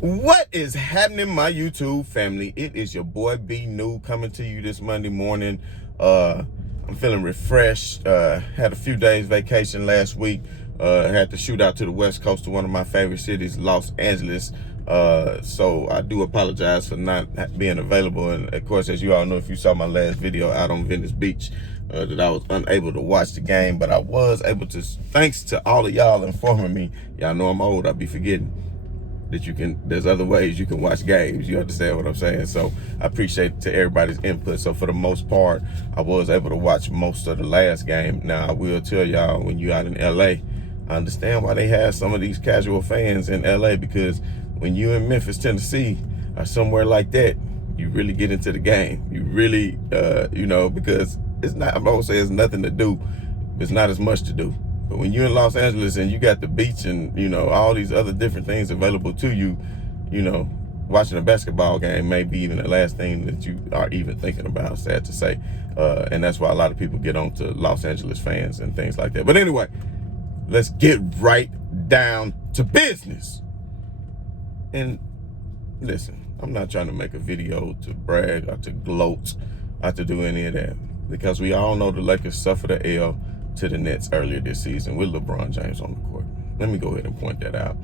What is happening, my YouTube family? It is your boy B New coming to you this Monday morning. I'm feeling refreshed. Had a few days vacation last week. Had to shoot out to the West Coast to one of my favorite cities, Los Angeles. So I do apologize for not being available. And of course, as you all know, if you saw my last video out on Venice Beach, that I was unable to watch the game, but I was able to, thanks to all of y'all informing me. Y'all know I'm old, I'll be forgetting that there's other ways you can watch games. You understand what I'm saying? So I appreciate to everybody's input. So for the most part, I was able to watch most of the last game. Now I will tell y'all, when you out in LA, I understand why they have some of these casual fans in LA, because when you in Memphis, Tennessee, or somewhere like that, you really get into the game. You really, because it's not, I'm gonna say it's nothing to do. It's not as much to do. But when you're in Los Angeles and you got the beach and, all these other different things available to you, watching a basketball game may be even the last thing that you are even thinking about, sad to say. And that's why a lot of people get on to Los Angeles fans and things like that. But anyway, let's get right down to business. And listen, I'm not trying to make a video to brag or to gloat or to do any of that, because we all know the Lakers suffered an L to the Nets earlier this season with LeBron James on the court. Let me go ahead and point that out.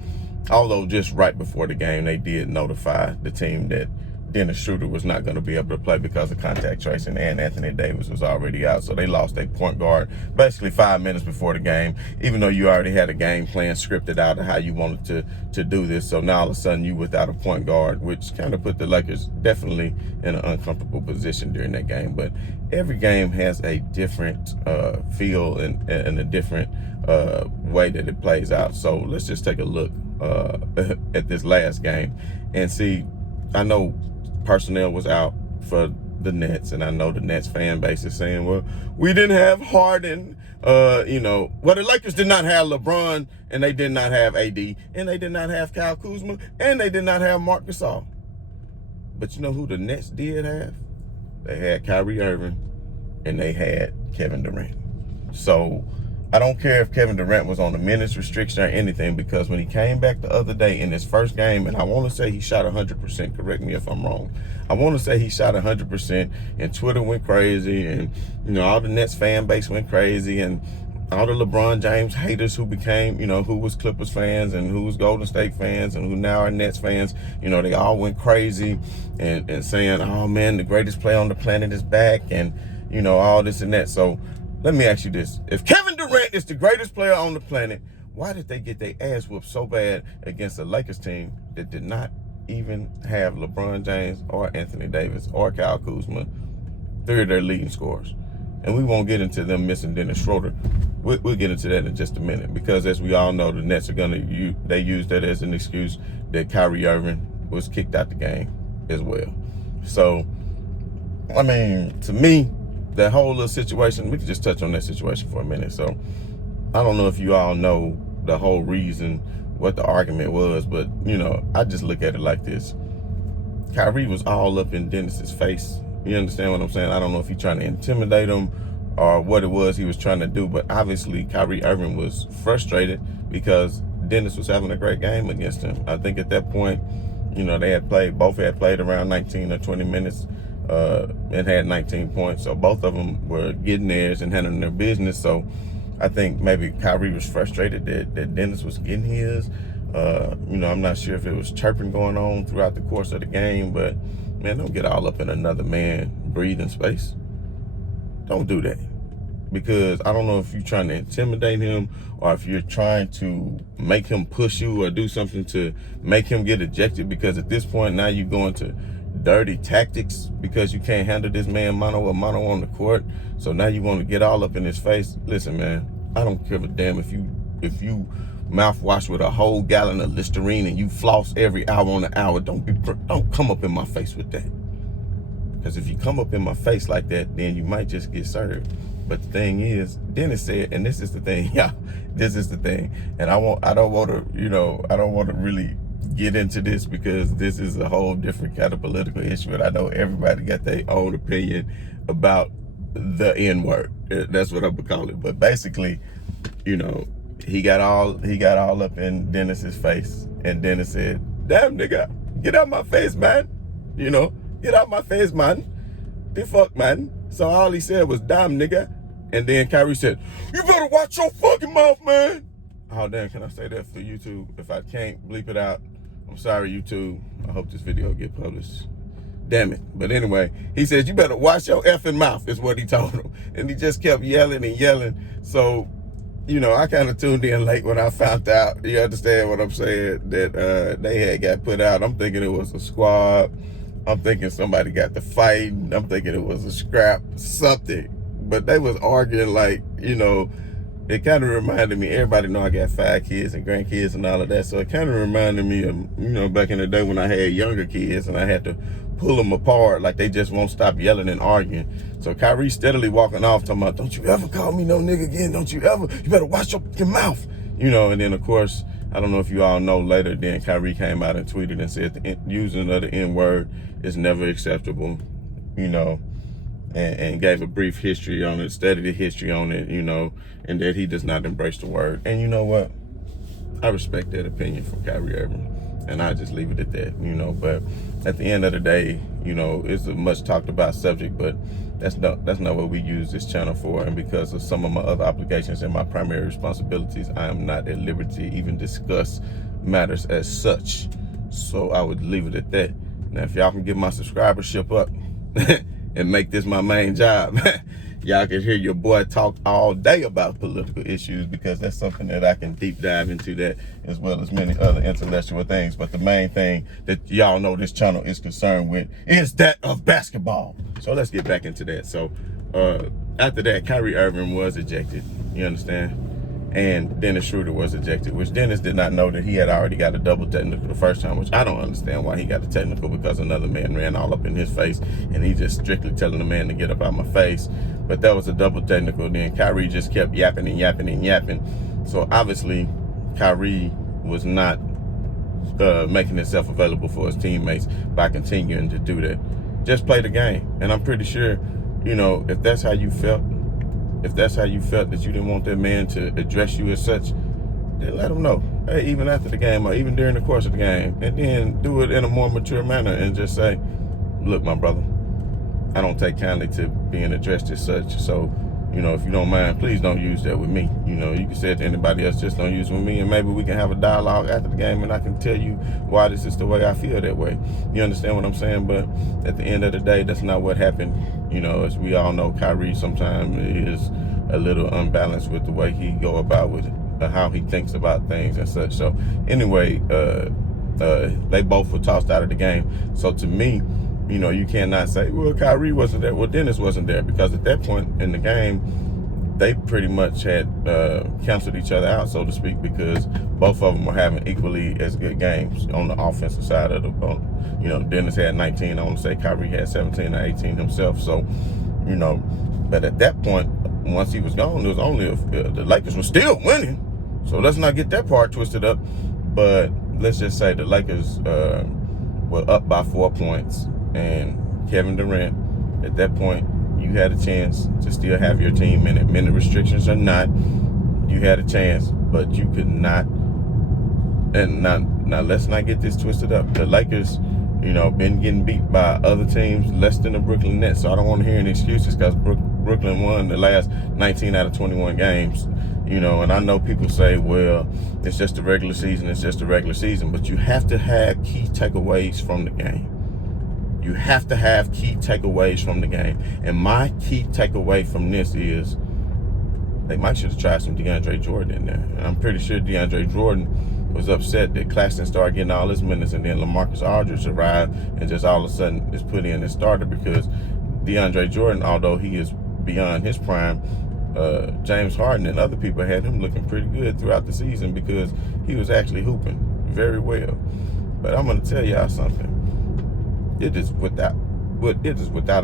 Although just right before the game, they did notify the team that Dennis Schroeder was not going to be able to play because of contact tracing, and Anthony Davis was already out. So they lost their point guard basically 5 minutes before the game, even though you already had a game plan scripted out of how you wanted to do this. So now all of a sudden you without a point guard, which kind of put the Lakers definitely in an uncomfortable position during that game. But every game has a different feel and a different way that it plays out. So let's just take a look at this last game and see. I know personnel was out for the Nets, and I know the Nets fan base is saying, well, we didn't have Harden, well, the Lakers did not have LeBron, and they did not have AD, and they did not have Kyle Kuzma, and they did not have Marc Gasol. But you know who the Nets did have? They had Kyrie Irving, and they had Kevin Durant. So I don't care if Kevin Durant was on a minutes restriction or anything, because when he came back the other day in his first game, and I want to say he shot 100%, correct me if I'm wrong. I want to say he shot 100%, and Twitter went crazy, and, all the Nets fan base went crazy, and all the LeBron James haters who became, who was Clippers fans and who was Golden State fans and who now are Nets fans, they all went crazy and saying, oh man, the greatest player on the planet is back, and, all this and that. So let me ask you this. If Kevin Durant is the greatest player on the planet, why did they get their ass whooped so bad against the Lakers team that did not even have LeBron James or Anthony Davis or Kyle Kuzma, three of their leading scorers? And we won't get into them missing Dennis Schroeder. We'll get into that in just a minute, because as we all know, the Nets are they use that as an excuse that Kyrie Irving was kicked out the game as well. So, I mean, to me, that whole little situation, we can just touch on that situation for a minute. So I don't know if you all know the whole reason, what the argument was, but, I just look at it like this. Kyrie was all up in Dennis's face. You understand what I'm saying? I don't know if he's trying to intimidate him or what it was he was trying to do, but obviously Kyrie Irving was frustrated because Dennis was having a great game against him. I think at that point, both had played around 19 or 20 minutes and had 19 points. So both of them were getting theirs and handling their business. So I think maybe Kyrie was frustrated that Dennis was getting his. I'm not sure if it was chirping going on throughout the course of the game, but man, don't get all up in another man's breathing space. Don't do that. Because I don't know if you're trying to intimidate him or if you're trying to make him push you or do something to make him get ejected, because at this point now you're going to dirty tactics because you can't handle this man mano a mano on the court. So now you want to get all up in his face. Listen, man, I don't give a damn if you mouthwash with a whole gallon of Listerine and you floss every hour on the hour. Don't come up in my face with that. Because if you come up in my face like that, then you might just get served. But the thing is, Dennis said, and this is the thing, y'all, this is the thing. And I don't want to really get into this, because this is a whole different kind of political issue, and I know everybody got their own opinion about the N-word. That's what I'm gonna call it. But basically, he got all up in Dennis's face, and Dennis said, damn nigga, get out my face, man. You know, get out my face, man. The fuck, man. So all he said was, damn nigga. And then Kyrie said, you better watch your fucking mouth, man. Oh, damn, can I say that for YouTube? If I can't bleep it out, I'm sorry, YouTube. I hope this video get published. Damn it. But anyway, he says, you better watch your effing mouth, is what he told him. And he just kept yelling and yelling. So, you know, I kind of tuned in late when I found out, you understand what I'm saying, that they had got put out. I'm thinking it was a squad. I'm thinking somebody got to fight. I'm thinking it was a scrap, something. But they was arguing like, you know, it kind of reminded me, everybody know I got 5 kids and grandkids and all of that. So it kind of reminded me of, you know, back in the day when I had younger kids and I had to pull them apart, like they just won't stop yelling and arguing. So Kyrie steadily walking off talking about, don't you ever call me no nigga again. Don't you ever, you better watch your mouth. You know, and then of course, I don't know if you all know, later then Kyrie came out and tweeted and said the using of the N-word is never acceptable, you know, and gave a brief history on it, studied the history on it, you know, and that he does not embrace the word. And you know what? I respect that opinion from Kyrie Irving, and I just leave it at that, you know. But at the end of the day, you know, it's a much talked about subject, but that's not what we use this channel for. And because of some of my other obligations and my primary responsibilities, I am not at liberty to even discuss matters as such. So I would leave it at that. Now, if y'all can get my subscribership up and make this my main job, y'all can hear your boy talk all day about political issues, because that's something that I can deep dive into, that as well as many other intellectual things. But the main thing that y'all know this channel is concerned with is that of basketball. So let's get back into that. So after that, Kyrie Irving was ejected, you understand? And Dennis Schroeder was ejected, which Dennis did not know that he had already got a double technical the first time, which I don't understand why he got a technical, because another man ran all up in his face and he just strictly telling the man to get up out my face. But that was a double technical. Then Kyrie just kept yapping and yapping and yapping. So obviously Kyrie was not making himself available for his teammates by continuing to do that. Just play the game. And I'm pretty sure, you know, if that's how you felt, that you didn't want that man to address you as such, then let him know. Hey, even after the game or even during the course of the game, and then do it in a more mature manner and just say, look, my brother, I don't take kindly to being addressed as such. So, you know, if you don't mind, please don't use that with me. You know, you can say it to anybody else, just don't use it with me, and maybe we can have a dialogue after the game and I can tell you why this is the way I feel that way. You understand what I'm saying? But at the end of the day, that's not what happened. You know, as we all know, Kyrie sometimes is a little unbalanced with the way he go about with it, how he thinks about things and such. So anyway, they both were tossed out of the game. So to me, you know, you cannot say, well, Kyrie wasn't there, well, Dennis wasn't there, because at that point in the game, they pretty much had canceled each other out, so to speak, because both of them were having equally as good games on the offensive side of the ball. You know, Dennis had 19, I want to say Kyrie had 17 or 18 himself. So, you know, but at that point, once he was gone, there was only the Lakers were still winning. So let's not get that part twisted up. But let's just say the Lakers were up by 4 points. And Kevin Durant, at that point, you had a chance to still have your team in it. Minute restrictions or not, you had a chance, but you could not. And now let's not get this twisted up. The Lakers, you know, been getting beat by other teams less than the Brooklyn Nets. So I don't want to hear any excuses, because Brooklyn won the last 19 out of 21 games. You know, and I know people say, well, it's just the regular season, it's just the regular season. But you have to have key takeaways from the game. You have to have key takeaways from the game. And my key takeaway from this is they might should have tried some DeAndre Jordan in there. And I'm pretty sure DeAndre Jordan was upset that Claxton started getting all his minutes and then LaMarcus Aldridge arrived and just all of a sudden is put in and started, because DeAndre Jordan, although he is beyond his prime, James Harden and other people had him looking pretty good throughout the season, because he was actually hooping very well. But I'm going to tell y'all something. It is without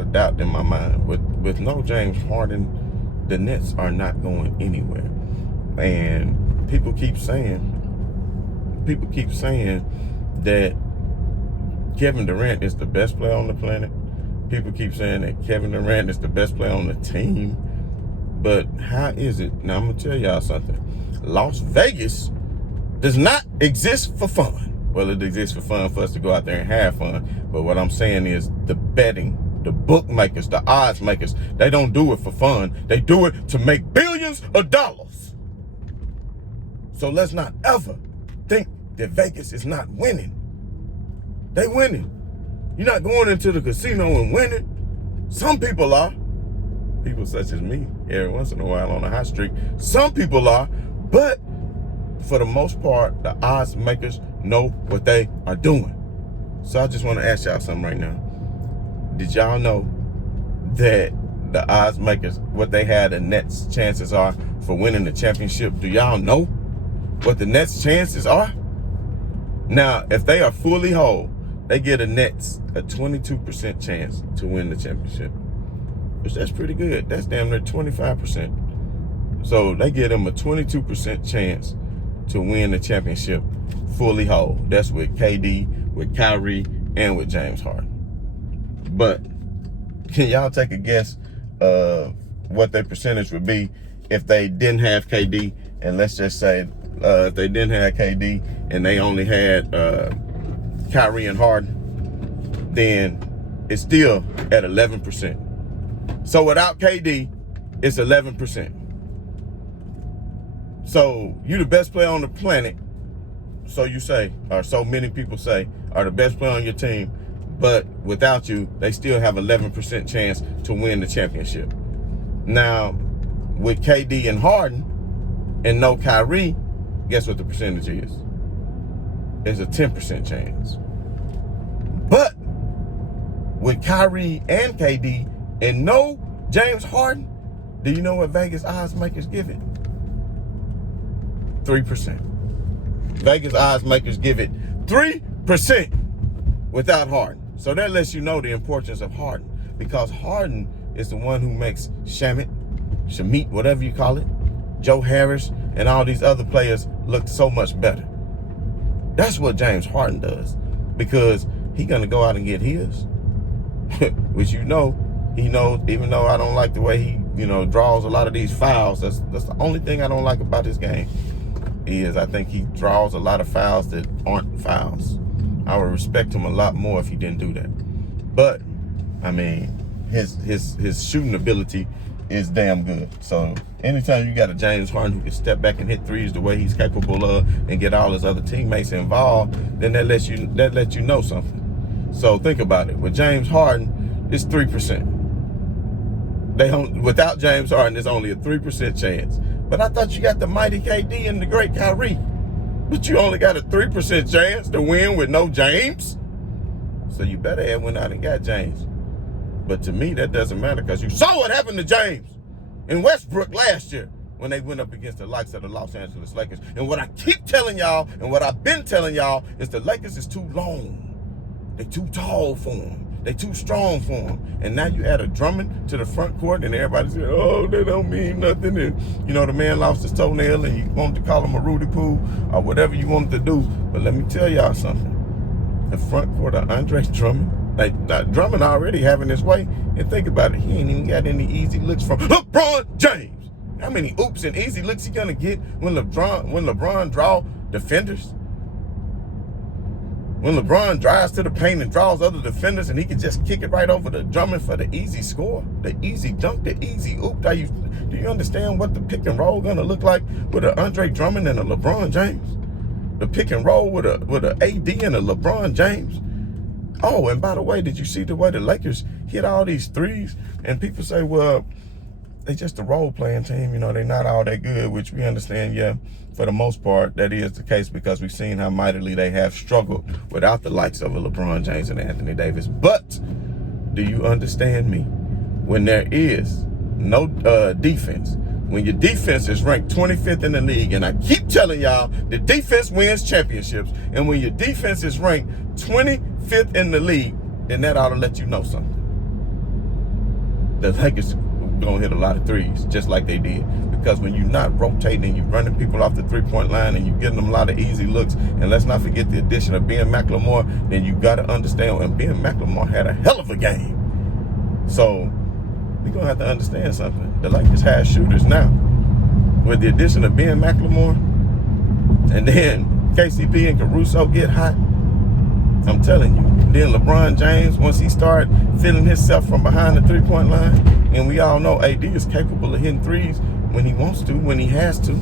a doubt in my mind, with no James Harden, the Nets are not going anywhere. And people keep saying that Kevin Durant is the best player on the planet. People keep saying that Kevin Durant is the best player on the team. But how is it? Now I'm gonna tell y'all something. Las Vegas does not exist for fun. Well, it exists for fun for us to go out there and have fun. But what I'm saying is the betting, the bookmakers, the odds makers, they don't do it for fun. They do it to make billions of dollars. So let's not ever think that Vegas is not winning. They winning. You're not going into the casino and winning. Some people are. People such as me, every once in a while on a hot streak. Some people are, but for the most part, the odds makers know what they are doing. So I just want to ask y'all something right now. Did y'all know that the odds makers, what they had the Nets chances are for winning the championship? Do y'all know what the Nets chances are? Now, if they are fully whole, they get a Nets a 22% chance to win the championship. Which that's pretty good. That's damn near 25%. So they get them a 22% chance to win the championship fully whole. That's with KD, with Kyrie, and with James Harden. But can y'all take a guess of what their percentage would be if they didn't have KD? And let's just say if they didn't have KD and they only had Kyrie and Harden, then it's still at 11%. So without KD, it's 11%. So you the best player on the planet, so you say, or so many people say, are the best player on your team, but without you, they still have 11% chance to win the championship. Now, with KD and Harden and no Kyrie, guess what the percentage is? It's a 10% chance. But with Kyrie and KD and no James Harden, do you know what Vegas odds makers give it? 3%. Vegas odds makers give it 3% without Harden. So that lets you know the importance of Harden, because Harden is the one who makes Shamit, whatever you call it, Joe Harris, and all these other players look so much better. That's what James Harden does, because he's going to go out and get his, which he knows, even though I don't like the way he, draws a lot of these fouls. That's the only thing I don't like about this game, is I think he draws a lot of fouls that aren't fouls. I would respect him a lot more if he didn't do that. But, I mean, his shooting ability is damn good. So anytime you got a James Harden who can step back and hit threes the way he's capable of and get all his other teammates involved, then that lets you know something. So think about it. With James Harden, it's 3%. Without James Harden, it's only a 3% chance. But I thought you got the mighty KD and the great Kyrie. But you only got a 3% chance to win with no James? So you better have went out and got James. But to me, that doesn't matter, because you saw what happened to James in Westbrook last year when they went up against the likes of the Los Angeles Lakers. And what I keep telling y'all, and what I've been telling y'all, is the Lakers is too long. They're too tall for them. They too strong for him. And now you add a Drummond to the front court, and everybody said, oh, that don't mean nothing. And, the man lost his toenail, and you wanted to call him a Rudy Poo or whatever you wanted to do. But let me tell y'all something. The front court of Andre Drummond, Drummond already having his way. And think about it, he ain't even got any easy looks from LeBron James. How many oops and easy looks he gonna get when LeBron draw defenders? When LeBron drives to the paint and draws other defenders, and he can just kick it right over to Drummond for the easy score, the easy dunk, the easy oop. Do you understand what the pick and roll gonna look like with an Andre Drummond and a LeBron James? The pick and roll with a AD and a LeBron James. Oh, and by the way, did you see the way the Lakers hit all these threes? And people say, well, they just a role-playing team. They're not all that good, which we understand, yeah. For the most part, that is the case, because we've seen how mightily they have struggled without the likes of a LeBron James and Anthony Davis. But do you understand me? When there is no defense, when your defense is ranked 25th in the league, and I keep telling y'all, the defense wins championships, and when your defense is ranked 25th in the league, then that ought to let you know something. The Lakers gonna hit a lot of threes, just like they did. Because when you're not rotating and you're running people off the three-point line and you're getting them a lot of easy looks, and let's not forget the addition of Ben McLemore, then you got to understand, and Ben McLemore had a hell of a game. So we're going to have to understand something. The Lakers have shooters now. With the addition of Ben McLemore, and then KCP and Caruso get hot, I'm telling you. Then LeBron James, once he start feeling himself from behind the three-point line, and we all know AD is capable of hitting threes when he wants to, when he has to.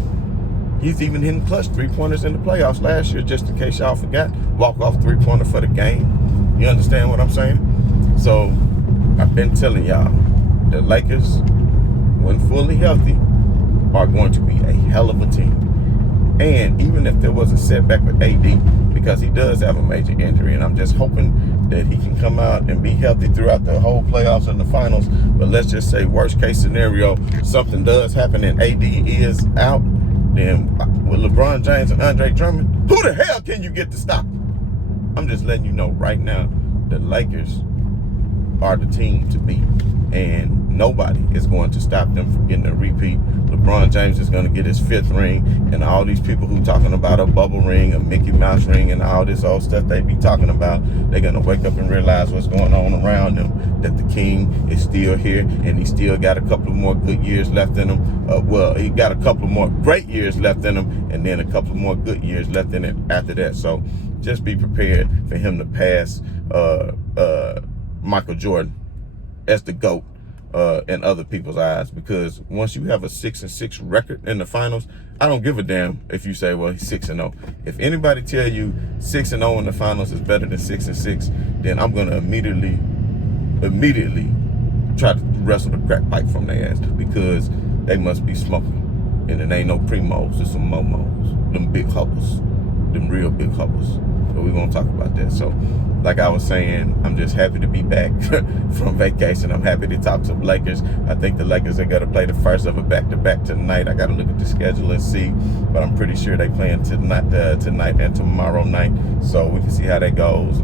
He's even hitting clutch three-pointers in the playoffs last year, just in case y'all forgot. Walk-off three-pointer for the game. You understand what I'm saying? So, I've been telling y'all, the Lakers, when fully healthy, are going to be a hell of a team. And even if there was a setback with AD, because he does have a major injury, and I'm just hoping that he can come out and be healthy throughout the whole playoffs and the finals. But let's just say, worst case scenario, something does happen and AD is out, then with LeBron James and Andre Drummond, who the hell can you get to stop? I'm just letting you know right now, the Lakers are the team to beat, and nobody is going to stop them from getting a repeat. LeBron James is going to get his 5th ring, and all these people who talking about a bubble ring, a Mickey Mouse ring, and all this old stuff they be talking about, they're going to wake up and realize what's going on around them, that the king is still here, and he still got a couple more good years left in him. Well, he got a couple more great years left in him, and then a couple more good years left in it after that. So just be prepared for him to pass Michael Jordan as the GOAT in other people's eyes, because once you have a 6-6 record in the finals, I don't give a damn if you say, well, he's 6-0. If anybody tell you 6-0 in the finals is better than 6-6, then I'm gonna immediately try to wrestle the crack pipe from their ass, because they must be smoking, and it ain't no primos, it's some momos, them big hubbers, them real big hubbers. But we're gonna talk about that. So, like I was saying, I'm just happy to be back from vacation. I'm happy to talk to the Lakers. I think the Lakers are gonna play the first of a back-to-back tonight. I gotta look at the schedule and see, but I'm pretty sure they playing tonight and tomorrow night. So we can see how that goes.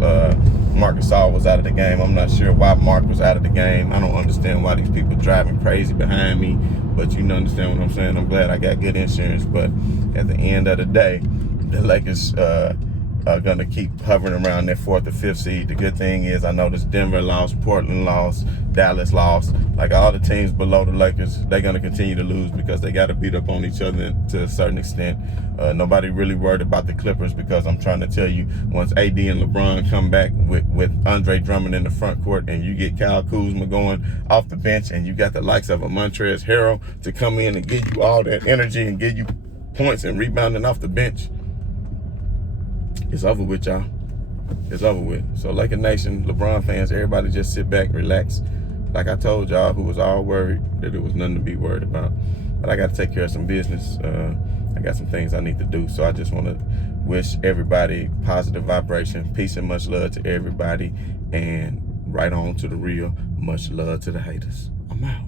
Marc Gasol was out of the game. I'm not sure why Mark was out of the game. I don't understand why these people driving crazy behind me, but you understand what I'm saying. I'm glad I got good insurance, but at the end of the day, the Lakers are going to keep hovering around that 4th or 5th seed. The good thing is I noticed Denver lost, Portland lost, Dallas lost. Like all the teams below the Lakers, they're going to continue to lose because they got to beat up on each other to a certain extent. Nobody really worried about the Clippers, because I'm trying to tell you, once AD and LeBron come back with Andre Drummond in the front court, and you get Kyle Kuzma going off the bench, and you got the likes of a Montrezl Harrell to come in and give you all that energy and give you points and rebounding off the bench, it's over with, y'all. It's over with. So, Laker Nation, LeBron fans, everybody just sit back, relax. Like I told y'all, who was all worried, that it was nothing to be worried about. But I got to take care of some business. I got some things I need to do. So I just want to wish everybody positive vibration, peace and much love to everybody. And right on to the real, much love to the haters. I'm out.